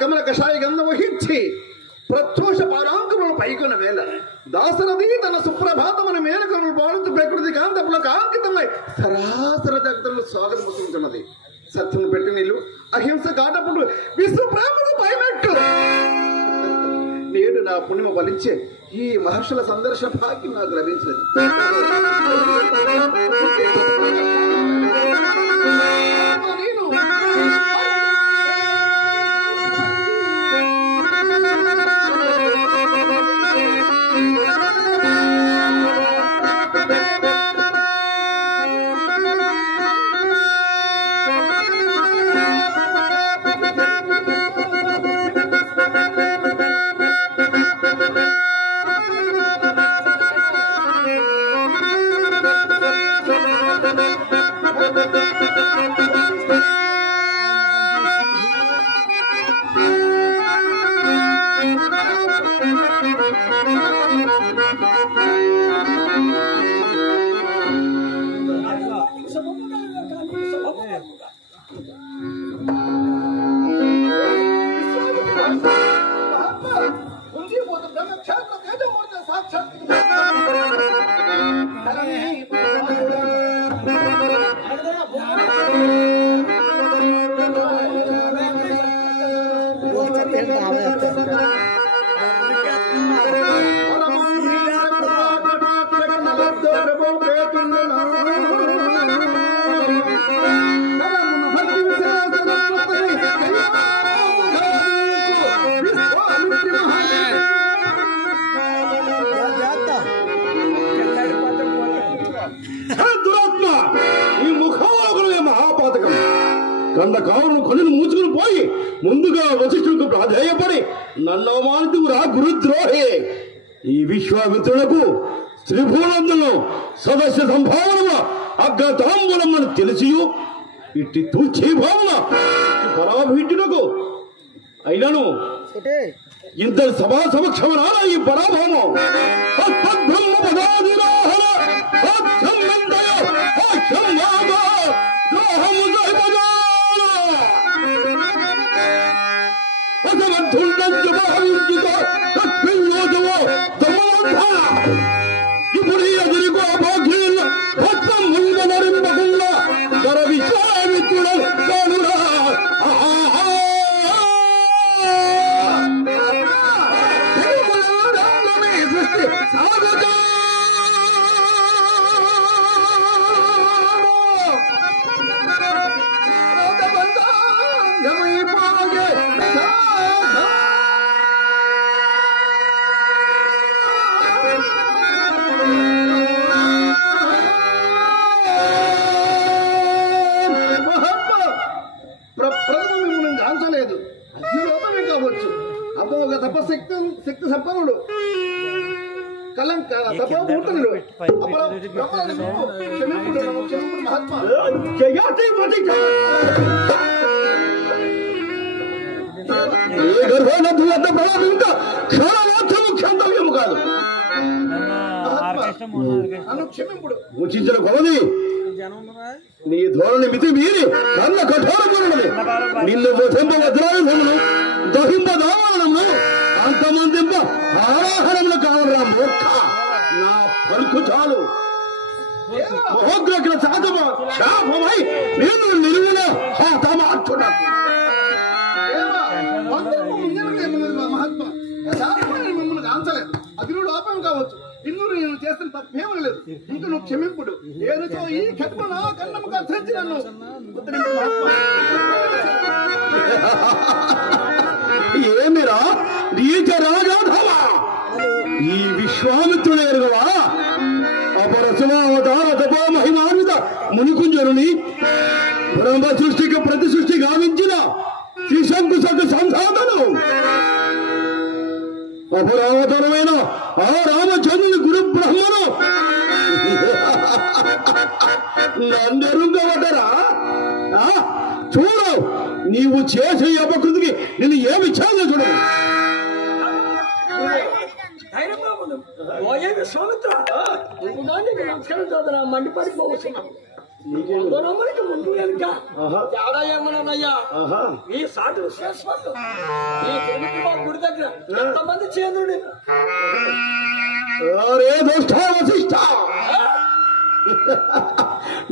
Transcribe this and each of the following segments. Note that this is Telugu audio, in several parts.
కమల కషాయ గంధం వహించి ప్రత్యూష పారాంకములు పైకొన వేళ దాసరథి తన సుప్రభాతమని మేలుకలు పాడుతూ ప్రకృతి కాంతపులకు అంకితమై సరాసర జగతులను స్వాగతిస్తున్నది. సత్యము పెట్టి నీళ్ళు అహింస కాటప్పుడు విష్ణు ప్రేమకు పైమెట్టు నేడు నా పుణ్యము ఫలించే ఈ మహర్షుల సందర్శన భాగ్యం నాకు లభించినది. కందకాలను కొలను మూసుకుని పోయి ముందుగా వశిష్ఠులకు ప్రాధేయపడి నన్ను అవమానితురా గురుద్రోహి. ఈ విశ్వామిత్రులకు శ్రీభూనందులో సదస్య సంభావన అగ్రతాంబూలమని తెలిసి ఇట్టి తూచే భావన పరాభీటునకు అయినను ఇంతటి సభా సమక్షమనా ఈ పరాభావం ఇప్పుడు ఎదురుకో అభాగ్యుల భక్తం ముందు నరింపకుండా గర విశ్వామిత్రుడ కానురా సృష్టి సాధక శక్తి సంపన్నుడు కలంక తపమూర్తుడు మహాత్మా ఇంకా క్షంతవ్యము కాదు. నన్ను క్షమింపుడు సూచించిన కొలది నీ ధోరణి మితి మీరి కన్న కఠోరపరున్నది. నిన్ను వధింప వజ్రాయుధములు దహింప దావరణము అంతమందింప ఆరాహరములు కావరా మూర్ఖ. నా పలుకు చాలు మహోగ్రగ్ర శాపమై నేను నిలువున హాతమార్చునకు మహాత్మా మిమ్మల్ని కాంచలేదు. అగ్నుడు లోపం కావచ్చు. రైతులు నేను చేసిన తప్పేమీ లేదు. ఇంకా నువ్వు క్షమింపుడు. ఏదో ఈ కట్మ నా కన్నముగా తెచ్చి నన్ను ఏమిరా నీచ రాజాధవా, ఈ విశ్వామిత్రుడు ఎరుగవా? అపరసమావతార తపో మహిమాన్విత మునికుంజరుని బ్రహ్మ సృష్టికి ప్రతి సృష్టి గావించిన త్రిశంకుశక సంధాతను అపరావతరమైన ఆ రామచంద్రుని గురు బ్రహ్మను నన్నెరుగవటరా? చూడు, నీవు చేసే అపకృతికి నేను ఏమి చేయాలి చూడు. మండిపడిపోతున్నాం ముందు వెనుక తేడా ఏమన్నాయ్యా? ఈ సాటు విశ్వేశ్వరుడు ఈ గుడి దగ్గర ఎంతమంది చేంద్రుడు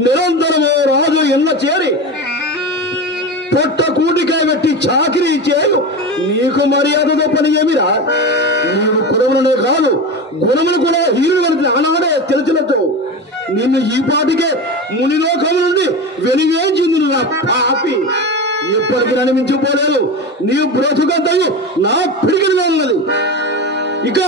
నిరంతరము రాజు ఎన్న చేరి పొట్ట కూటికాయ పెట్టి చాకిరీ చేయు నీకు మర్యాదతో పని ఏమిరా? నీవు కులములనే కాదు గుణములు కూడా హీరులు వరకు ఆనాడే తెలిసినట్టు నిన్ను ఈ పాటికే మునిలోకము నుండి వెలివేయించింది నా పాపి. ఇప్పటికి నన్ను మించిపోలేదు. నీ బ్రతుకంతయు నా పిడికిడిగా ఉన్నది. ఇక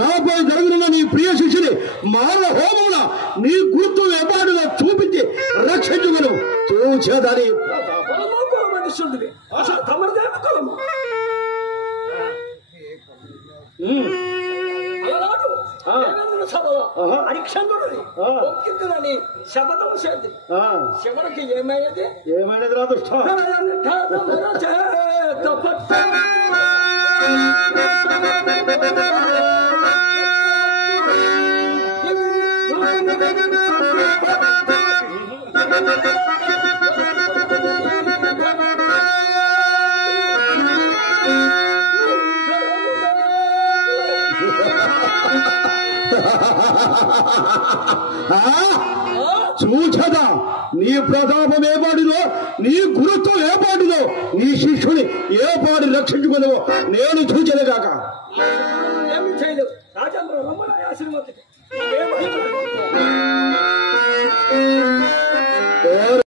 నాపై జరుగుతున్న నీ ప్రియ శిష్యుని మానవ హోమమున నీ గుర్తు వ్యాపారుగా చూపించి రక్షించుకును. చూచేదాని మనుషుడివి అసలు తమరిదేమ కులము అలనాడు సభలో హరిశ్చంద్రుడిని ఒక్కిందని శపథం చేద్ది. శివునికి ఏమైనది? ఏమైనది రా దుష్ట? చూచదా నీ ప్రతాపం ఏ పాటిదో, నీ గురుత్వం ఏ పాటిదో, నీ శిష్యుని ఏ పాటి రక్షించుకున్నావో నేను చూచలేగాక. ఏమి చేయలేవు రాజేంద్ర రమ్మని ఆశీర్వాదం